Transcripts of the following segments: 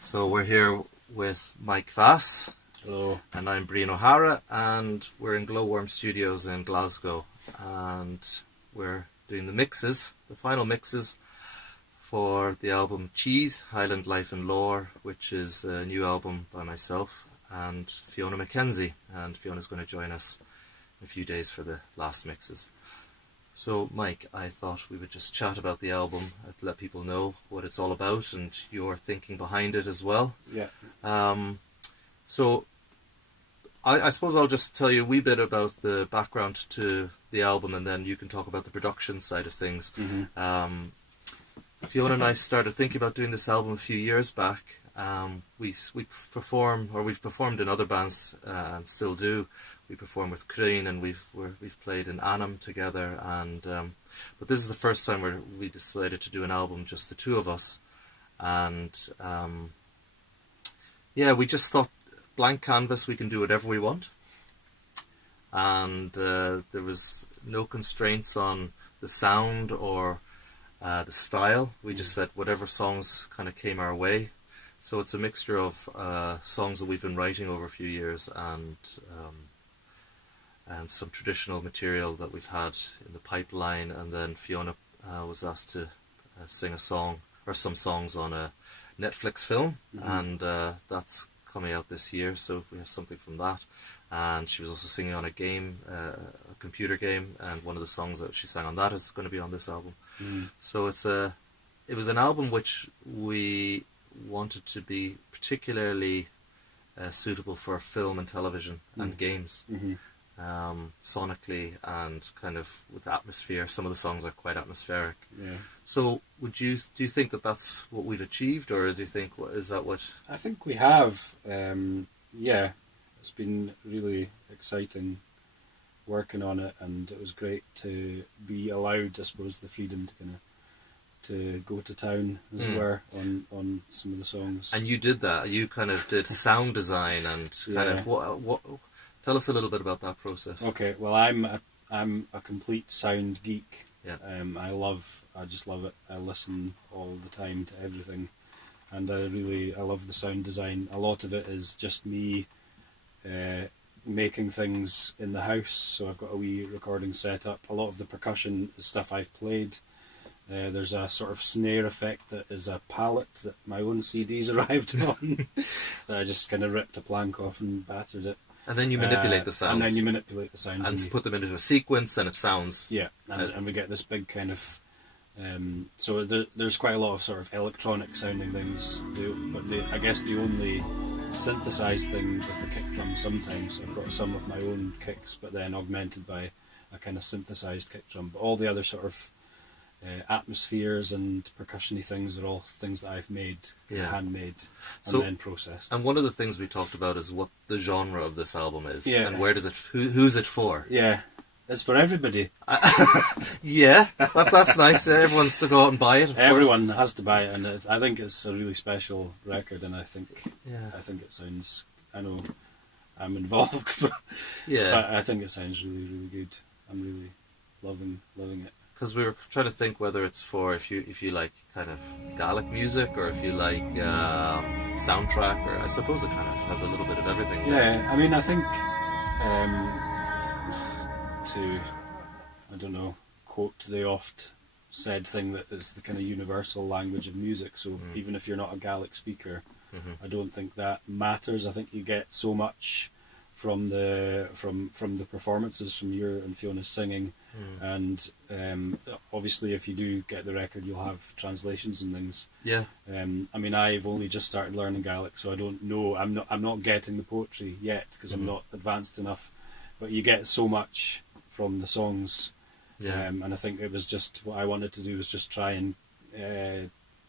So we're here with Mike Vass. Hello. And I'm Brian O'Hara, and we're in Glowworm Studios in Glasgow, and we're doing the mixes, the final mixes for the album Cheese, Highland Life Lore, which is a new album by myself and Fiona Mackenzie, and Fiona's going to join us in a few days for the last mixes. So Mike, I thought we would just chat about the album, to let people know what it's all about and your thinking behind it as well. Yeah. So I suppose I'll just tell you a wee bit about the background to the album, and then you can talk about the production side of things. Mm-hmm. Fiona and I started thinking about doing this album a few years back. We've performed in other bands and still do. We perform with Crane, and we've played in Annam together. And but this is the first time we decided to do an album just the two of us. And we just thought, blank canvas, we can do whatever we want. And there was no constraints on the sound or the style. We just said whatever songs kind of came our way. So it's a mixture of songs that we've been writing over a few years and some traditional material that we've had in the pipeline. And then Fiona was asked to sing a song or some songs on a Netflix film, and that's coming out this year. So we have something from that. And she was also singing on a game, a computer game, and one of the songs that she sang on that is going to be on this album. So it was an album which we wanted to be particularly suitable for film and television and games, sonically and kind of with atmosphere. Some of the songs are quite atmospheric. Yeah. So do you think that that's what we've achieved, or do you think is that what? I think we have. It's been really exciting working on it, and it was great to be allowed, I suppose, the freedom to go to town, as it were, on some of the songs. And you did that. You kind of did sound design and kind of what? Tell us a little bit about that process. Okay. Well, I'm a complete sound geek. Yeah. I just love it. I listen all the time to everything, and I love the sound design. A lot of it is just me making things in the house. So I've got a wee recording set up. A lot of the percussion is stuff I've played. There's a sort of snare effect that is a palette that my own CDs arrived on. That I just kind of ripped a plank off and battered it. And then you manipulate the sounds. And then you manipulate the sounds. And put them into a sequence, and it sounds... Yeah, and we get this big kind of... so there's quite a lot of sort of electronic sounding things. I guess the only synthesized thing is the kick drum sometimes. I've got some of my own kicks, but then augmented by a kind of synthesized kick drum. But all the other sort of atmospheres and percussion-y things are all things that I've made, handmade, and then processed. And one of the things we talked about is what the genre of this album is, and where does it, who's it for? Yeah, it's for everybody. That's nice. Everyone's to go out and buy it. Everyone has to buy it, and I think it's a really special record. And I think it sounds. I know I'm involved, but I think it sounds really, really good. I'm really loving it. Because we were trying to think whether it's for if you like kind of Gaelic music, or if you like soundtrack, or I suppose it kind of has a little bit of everything. Yeah, I mean, I think quote the oft said thing that is the kind of universal language of music. So even if you're not a Gaelic speaker, I don't think that matters. I think you get so much from the performances, from your and Fiona's singing, and obviously if you do get the record, you'll have translations and things. Yeah. I mean, I've only just started learning Gaelic, so I don't know. I'm not getting the poetry yet because I'm not advanced enough. But you get so much from the songs, and I think it was just what I wanted to do was just try and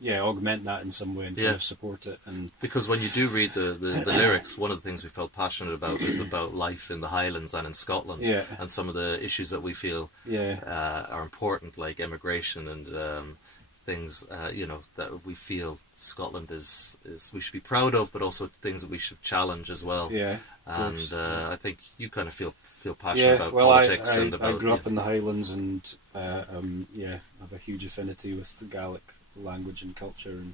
augment that in some way and kind of support it. And because when you do read the lyrics, one of the things we felt passionate about is about life in the Highlands and in Scotland, and some of the issues that we feel are important, like immigration and things that we feel Scotland is we should be proud of, but also things that we should challenge as well. And I think you kind of feel passionate about politics. I grew up in the Highlands, and have a huge affinity with the Gaelic language and culture, and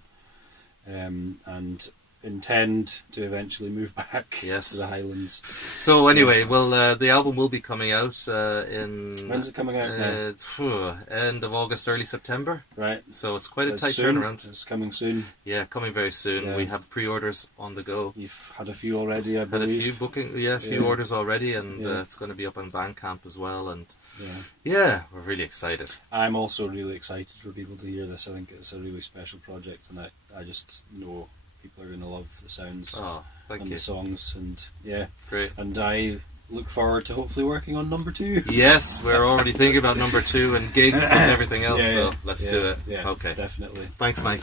and intend to eventually move back Yes. to the Highlands. So anyway, well, the album will be coming out in... When's it coming out now? End of August, early September. Right. So it's quite a It's tight soon. turnaround. It's coming soon. Yeah, coming very soon. Yeah. We have pre-orders on the go. You've had a few already, I Had believe. a few orders already, and Yeah. it's going to be up on Bandcamp as well. And Yeah. we're really excited. I'm also really excited for people to hear this. I think it's a really special project, and I just know people are going to love the sounds Oh, thank and you. the songs, and Great. and I look forward to hopefully working on number 2. Yes, we're already thinking about number 2 and gigs and everything else. Yeah, so yeah. let's Yeah, do it. yeah, Okay. definitely. Thanks, Mike.